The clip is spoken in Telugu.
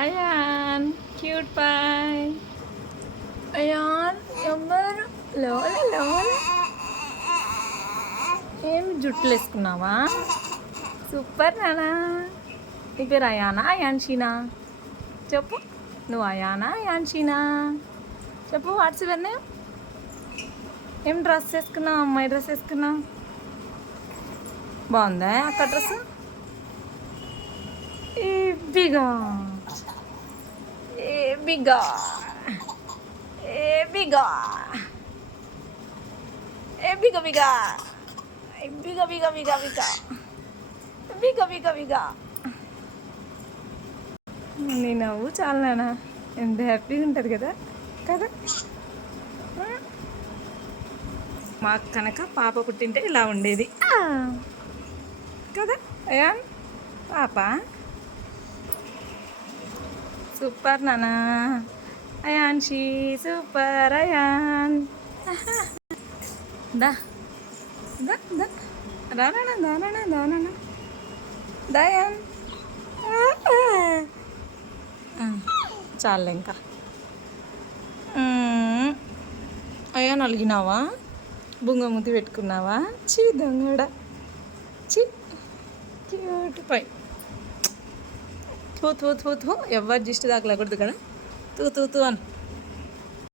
అయాన్ క్యూట్ పై అయాన్ ఎవరు లోల లోల ఏం జుట్లు వేసుకున్నావా సూపర్ నానా నీ పేరు అయానా అయాన్షీనా చెప్పు నువ్వు అయానా అయాన్షీనా చెప్పు వాట్స్ యువర్ నేమ్ ఏం డ్రెస్ వేసుకున్నావు అమ్మాయి డ్రెస్ వేసుకున్నావు బాగుందా అక్క డ్రెస్ బిగా బిగా బిగా బిగా బిగా బిగా బిగా బిగా బిగా బిగా బిగా బిగా నీ నవ్వు చాలా నాన్న ఎంత హ్యాపీగా ఉంటుంది కదా కదా మాకు కనుక పాప పుట్టింటే ఇలా ఉండేది కదా అయాన్ పాప సూపర్ నానా అయాన్షి సూపర్ అయాన్ దా దా దా రానా దానా దానా దయాన్ చాలే ఇంకా అయాన్ అలిగినావా బుంగమూతి పెట్టుకున్నావా చీ దొంగడ చీ క్యూట్ పై తూ తూ తూ తూ ఎవరు దిష్టి దాకలేకూడదు కదా తూ తూ తూ అని